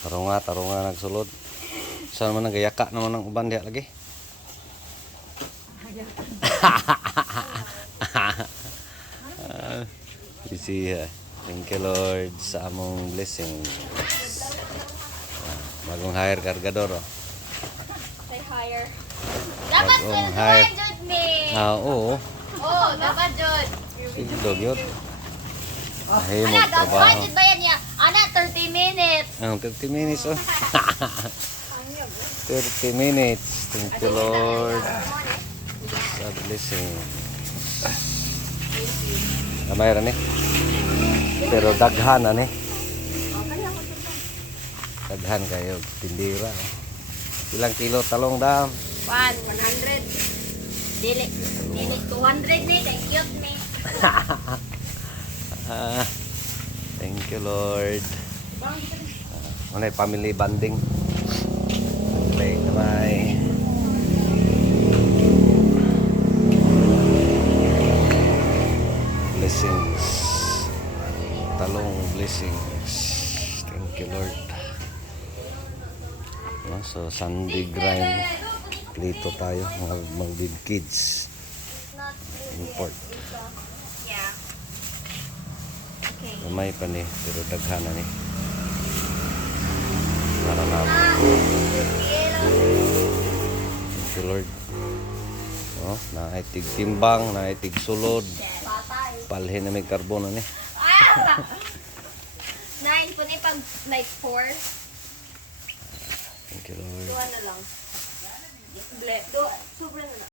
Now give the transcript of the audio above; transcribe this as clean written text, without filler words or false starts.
Tarunga nagsulod. Saan man nagayaka naman ng uban diha lagi. Busy. Thank you Lord sa among blessing. Bagong hire kargador. Say higher. Dapat Bagong ko hire. jud me. Oo. Oh, dapat jud. Sigdog yun. Ahimog Ana, trabaho. dapat jud bayan niya. Ana 30 minutes. 30 minutes oh. 30 minutes. Thank you Lord sa blessing. Kamay ra ni. Pero daghan ani. Daghan kayo tindira. Ilang kilo talong dam? 100. Dili 200 ni kay cute ni. Thank you Lord. Ano family bonding. Kamay. Blessings. Talong blessings. Thank you Lord. So Sunday grind. Lito tayo mga big kids. Import. Yeah. Okay. Gamay pa ni pero daghana ni. Para na. Thank you Lord. Oh, naitig timbang, naitig sulod. Palhin na may karbon ani. 9 po ni pag like 4. Thank you Lord. Duwa na lang. Sobra na lang.